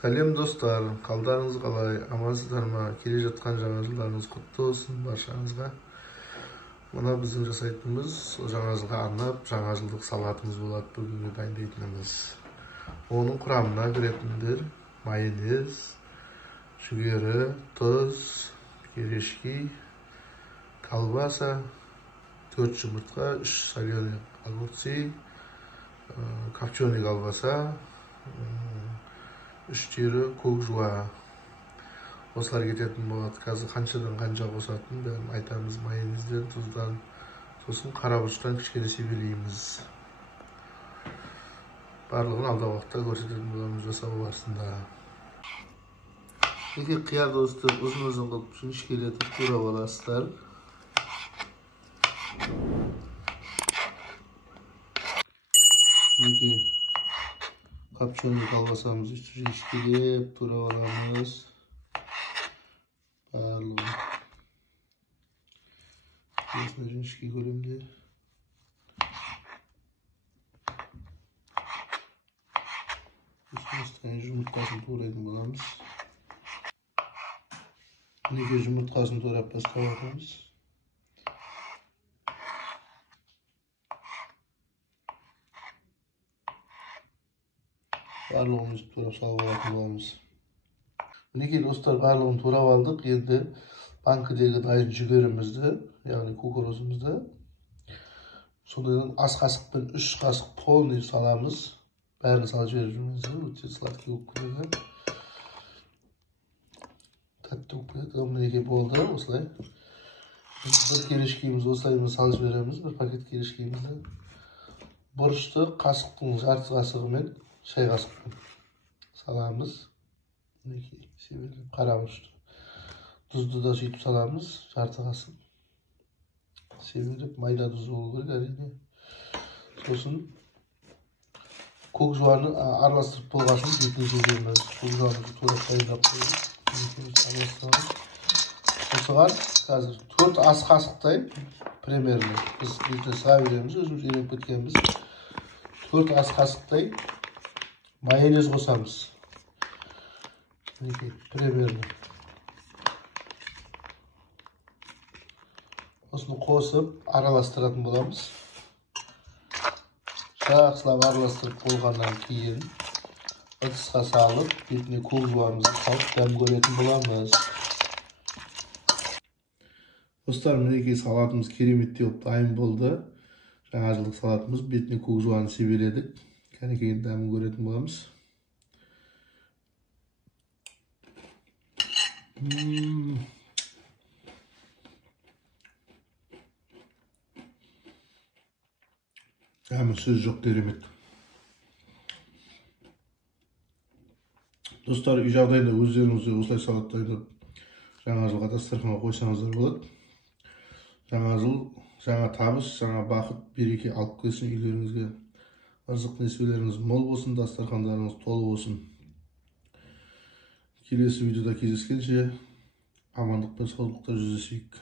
Сәлем достар, қалдарыңыз қалай? Амансыздар ма? Келе жатқан жаңа жылдарыңыз құтты болсын баршаңызға. Мына біздің жасайтынымыз жаңа жылға арнап жаңа жылдық салатымыз болады. Бүгінгі дайындайтынымыз. Оның құрамына кіретіндер майонез, жүгері, тұз, керешки, колбаса, 4 жұмыртқа, 3 соленый огурцы, копченый колбаса, 3 тері көк жуа. Осылар кететін болады. Қазір қаншадан қанша қосатын бәрін айтамыз. Майонезден, тұздан, сосын қара бұрыштан кішкене себелейміз. Барлығын алдағы уақытта көрсететін боламыз жасау барысында. Неге қиярды өстіп ұзын-ұзын қылып жіңішкелетіп турап аласыздар. Неге копченый колбасамызды жіңішкелеп турап аламыз. Барлығын осындай жіңішке көлемде. Үстіне жұмыртқасын турайтын боламыз. Неге жұмыртқасын турап бастап жатырмыз. Барлығын турап салып алатын боламыз. Мінекей достар, барлығын турап алдық. Енді банкідегі дайын жүгерімізді, яғни кукурузымызды, сондайдан ас қасықпен 3 қасық полный саламыз. Бәрін салып жіберіп жүрмеңіздер, өте сладкий болып кетеді. Тәтті болып кетеді. Мінекей болды, осылай. Бір керешкеміз осылай салып жібереміз, бір пакет керешкемізді. Бұрышты қасықтың жарты қасығымен, шай қасықпен саламыз. Мінекей себелеп қара бұрышты. Тұзды да сөйтіп саламыз, жарты қасық. Себелеп майда тұз болу керек әрине. Сосын көк жуаны араластырып болғасын бетіне жіберміз. Көк жуаны турап дайындап қойып. Осыған қазір 4 ас қасықтай примерно біз бетіне сыға береміз, өзіміз үйреніп кеткенбіз. 4 ас қасықтай майонез қосамыз. Мінекей примерно. Осыны қосып араластыратын боламыз. Жақсылап араластырып болғаннан кейін ыдысқа салып, бетіне көк жуанымызды салып дәм көретін боламыз. Достар, мінекей салатымыз кереметтей болып дайын болды. Жаңа жылдық салатымыз, бетіне көк жуаны себеледік. Кәнекейін дәмін көретін боламыз. Әмі сөз жоқ керемет. Достар, үй жағдайында өздеріңізде осылай салат дайындап жаңа жылға дастарханға қойсаңыздар болады. Жаңа жыл, жаңа табыс, жаңа бақыт, береке алып келсін үйлеріңізге. Ырзық несібелеріңіз мол болсын, дастархандарыңыз толы болсын. Келесі видеода кездескенше амандық пен саулықта жүздесейік.